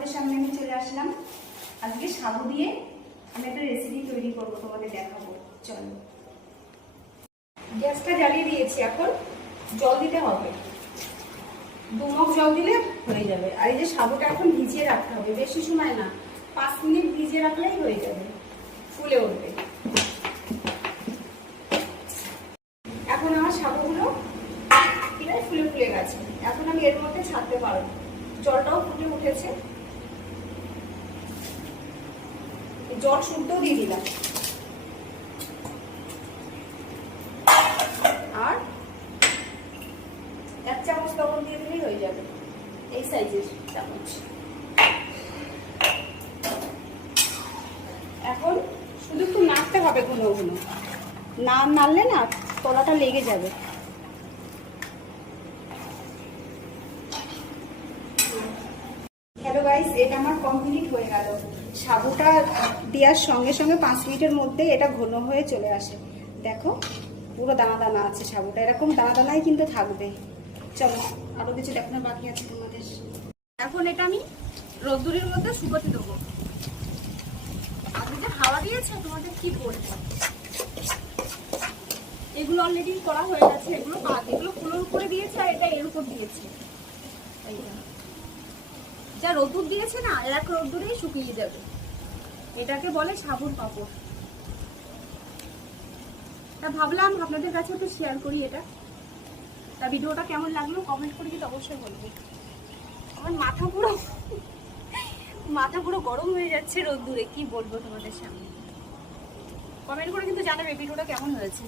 তোমাদের সামনে আমি চলে আসলাম। আজকে সাবু দিয়ে আমি একটা রেসিপি তৈরি করবো, তোমাদের দেখাবো। চলো, গ্যাসটা জ্বালিয়ে দিয়েছি। এখন জল দিতে হবে, 2 মগ জল দিলে হয়ে যাবে। আর এই যে সাবুটা এখন ভিজিয়ে রাখতে হবে, বেশি সময় না, 5 মিনিট ভিজিয়ে রাখলেই হয়ে যাবে, ফুলে উঠবে। এখন আমার সাবুগুলো প্রায় ফুলে ফুলে গেছে। এখন আমি এর মধ্যে ছাড়তে পারবো, জলটাও ফুটে উঠেছে। জল শুদ্ধ দিয়ে দিলাম, আর 1 চামচ লবণ দিয়ে দিলেই হয়ে যাবে, এই সাইজের চামচ। এখন শুধু একটু নাড়তে হবে, ঘন ঘন না নাড়লে না তলাটা লেগে যাবে। হ্যালো গাইস, এটা আমার কমপ্লিট হয়ে গেল। সাবুটা দেওয়ার সঙ্গে সঙ্গে 5 মিনিটের মধ্যে এটা ঘন হয়ে চলে আসে। দেখো পুরো দানা দানা আছে সাবুটা, এরকম দানা দানাই কিন্তু থাকবে। চলো, আরো কিছু দেখানোর বাকি আছে তোমাদের। এখন এটা আমি রোদ্দুরের মধ্যে শুকোতে দেবো। আপনি যে হাওয়া দিয়েছে তোমাদের কি বলবো, এগুলো অলরেডি করা হয়ে গেছে। এগুলো ফুলোর উপরে দিয়েছে, আর এটা এর উপর দিয়েছে। যা রোদ্দুর দিয়েছে না, এক রোদ্দুরেই শুকিয়ে যাবে। এটাকে বলে সাবুর পাপড়। তা ভাবলাম আপনাদের কাছে একটু শেয়ার করি এটা। তা ভিডিওটা কেমন লাগলো কমেন্ট করে কিন্তু অবশ্যই বলবে। আমার মাথা পুরো গরম হয়ে যাচ্ছে রোদ্দুরে, কি বলবো তোমাদের সামনে। কমেন্ট করে কিন্তু জানাবে ভিডিওটা কেমন হয়েছে।